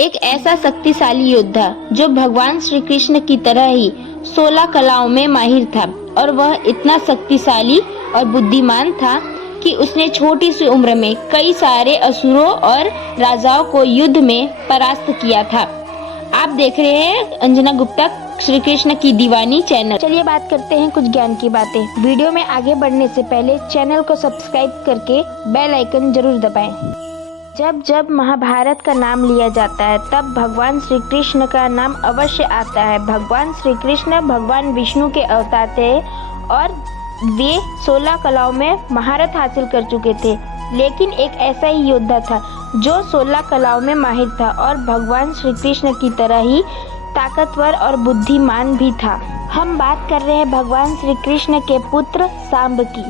एक ऐसा शक्तिशाली योद्धा जो भगवान श्री कृष्ण की तरह ही 16 कलाओं में माहिर था और वह इतना शक्तिशाली और बुद्धिमान था कि उसने छोटी सी उम्र में कई सारे असुरों और राजाओं को युद्ध में परास्त किया था। आप देख रहे हैं अंजना गुप्ता श्री कृष्ण की दीवानी चैनल। चलिए बात करते हैं कुछ ज्ञान की बातें। वीडियो में आगे बढ़ने से पहले चैनल को सब्सक्राइब करके बेल आइकन जरूर दबाएं। जब जब महाभारत का नाम लिया जाता है तब भगवान श्री कृष्ण का नाम अवश्य आता है। भगवान श्री कृष्ण भगवान विष्णु के अवतार थे और वे 16 कलाओं में महारत हासिल कर चुके थे। लेकिन एक ऐसा ही योद्धा था जो 16 कलाओं में माहिर था और भगवान श्री कृष्ण की तरह ही ताकतवर और बुद्धिमान भी था। हम बात कर रहे हैं भगवान श्री कृष्ण के पुत्र सांब की।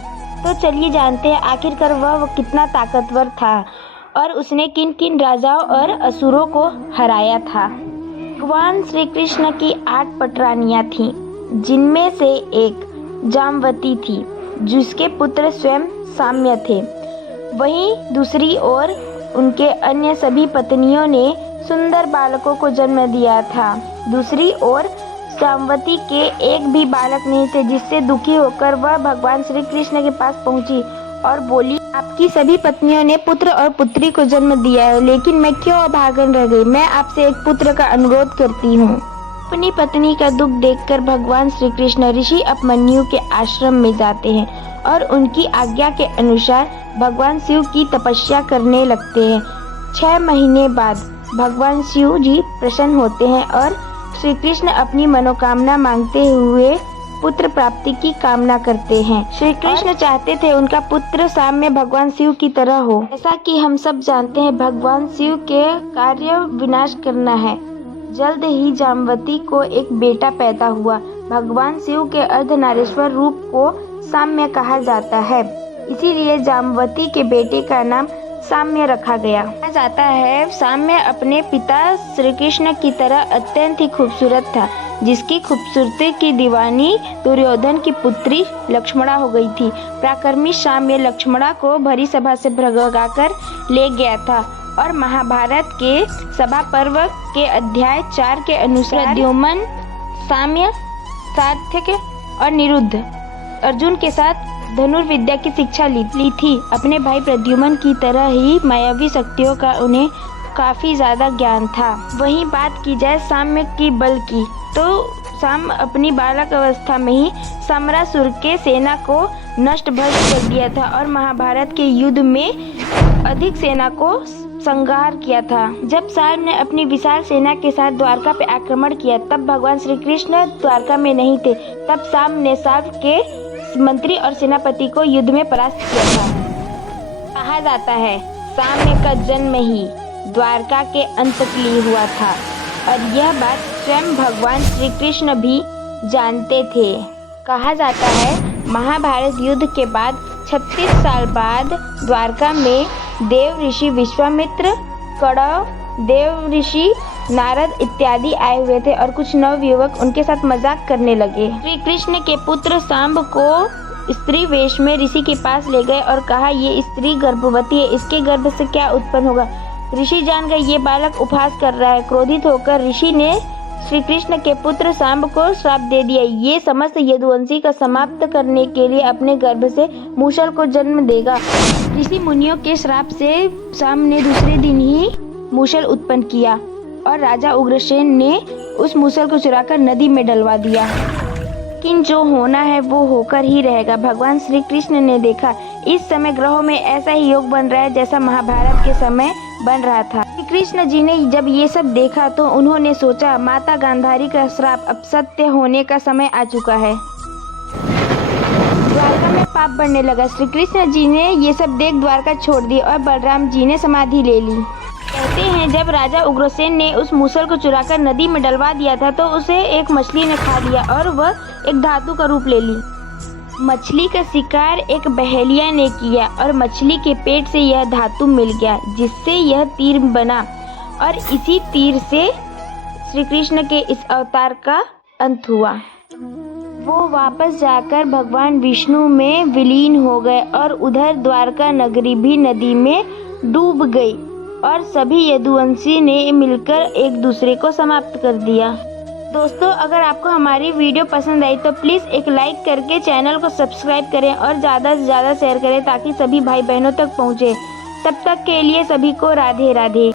तो चलिए जानते हैं आखिरकार वह कितना ताकतवर था और उसने किन किन राजाओं और असुरों को हराया था। भगवान श्री कृष्ण की 8 पटरानियां थीं, जिनमें से एक जामवती थी जिसके पुत्र स्वयं साम्य थे। वहीं दूसरी ओर उनके अन्य सभी पत्नियों ने सुंदर बालकों को जन्म दिया था। दूसरी ओर जामवती के एक भी बालक नहीं थे, जिससे दुखी होकर वह भगवान श्री कृष्ण के पास पहुंची और बोली, आपकी सभी पत्नियों ने पुत्र और पुत्री को जन्म दिया है, लेकिन मैं क्यों अभागन रह गई। मैं आपसे एक पुत्र का अनुरोध करती हूँ। अपनी पत्नी का दुख देखकर भगवान श्री कृष्ण ऋषि उपमन्यु के आश्रम में जाते हैं और उनकी आज्ञा के अनुसार भगवान शिव की तपस्या करने लगते हैं। 6 महीने बाद भगवान शिव जी प्रसन्न होते हैं और श्री कृष्ण अपनी मनोकामना मांगते हुए पुत्र प्राप्ति की कामना करते हैं। श्री कृष्ण चाहते थे उनका पुत्र साम्य भगवान शिव की तरह हो। जैसा कि हम सब जानते हैं भगवान शिव के कार्य विनाश करना है। जल्द ही जामवती को एक बेटा पैदा हुआ। भगवान शिव के अर्धनारीश्वर रूप को साम्य कहा जाता है, इसीलिए जामवती के बेटे का नाम साम्य रखा गया। कहा जाता है साम्य अपने पिता श्री कृष्ण की तरह अत्यंत ही खूबसूरत था, जिसकी खूबसूरती की दीवानी दुर्योधन की पुत्री लक्ष्मणा हो गई थी। पराक्रमी साम्य लक्ष्मणा को भरी सभा से भगाकर ले गया था और महाभारत के सभा पर्व के अध्याय 4 के अनुसार प्रद्युम्न, साम्य, सात्यकी और निरुद्ध अर्जुन के साथ धनुर्विद्या की शिक्षा ली थी। अपने भाई प्रद्युम्न की तरह ही मायावी शक्तियों का उन्हें काफी ज्यादा ज्ञान था। वहीं बात की जाए साम्य की बल की, तो साम्य अपनी बालक अवस्था में ही समरासुर के सेना को नष्ट भस्म कर दिया था और महाभारत के युद्ध में अधिक सेना को संहार किया था। जब साम्य ने अपनी विशाल सेना के साथ द्वारका पे आक्रमण किया तब भगवान श्री कृष्ण द्वारका में नहीं थे। तब साम्य ने साम्य के मंत्री और सेनापति को युद्ध में परास्त किया था। कहा जाता है साम्य का जन्म ही द्वारका के अंत के लिए हुआ था और यह बात स्वयं भगवान श्री कृष्ण भी जानते थे। कहा जाता है महाभारत युद्ध के बाद 36 साल बाद द्वारका में देव ऋषि विश्वामित्र, कौरव, देव ऋषि नारद इत्यादि आए हुए थे और कुछ नवयुवक उनके साथ मजाक करने लगे। श्री कृष्ण के पुत्र सांब को स्त्री वेश में ऋषि के पास ले गए और कहा, ये स्त्री गर्भवती है, इसके गर्भ से क्या उत्पन्न होगा। ऋषि जान गए ये बालक उपहास कर रहा है। क्रोधित होकर ऋषि ने श्री कृष्ण के पुत्र सांब को श्राप दे दिया। ये समस्त यदुवंशी का समाप्त करने के लिए अपने गर्भ से मूषल को जन्म देगा। ऋषि मुनियों के श्राप से सांब ने दूसरे दिन ही मूषल उत्पन्न किया और राजा उग्रसेन ने उस मूसल को चुराकर नदी में डलवा दिया। लेकिन जो होना है वो होकर ही रहेगा। भगवान श्री कृष्ण ने देखा इस समय ग्रहों में ऐसा ही योग बन रहा है जैसा महाभारत के समय बन रहा था। श्री कृष्ण जी ने जब ये सब देखा तो उन्होंने सोचा माता गांधारी का श्राप अब सत्य होने का समय आ चुका है। द्वारका में पाप बढ़ने लगा। श्री कृष्ण जी ने ये सब देख द्वारका छोड़ दी और बलराम जी ने समाधि ले ली। कहते हैं जब राजा उग्रसेन ने उस मूसल को चुराकर नदी में डलवा दिया था तो उसे एक मछली ने खा लिया और वह एक धातु का रूप ले ली। मछली का शिकार एक बहेलिया ने किया और मछली के पेट से यह धातु मिल गया, जिससे यह तीर बना और इसी तीर से श्री कृष्ण के इस अवतार का अंत हुआ। वो वापस जाकर भगवान विष्णु में विलीन हो गए और उधर द्वारका नगरी भी नदी में डूब गई। और सभी यदुवंशी ने मिलकर एक दूसरे को समाप्त कर दिया। दोस्तों, अगर आपको हमारी वीडियो पसंद आई तो प्लीज़ एक लाइक करके चैनल को सब्सक्राइब करें और ज़्यादा से ज़्यादा शेयर करें ताकि सभी भाई बहनों तक पहुँचे। तब तक के लिए सभी को राधे राधे।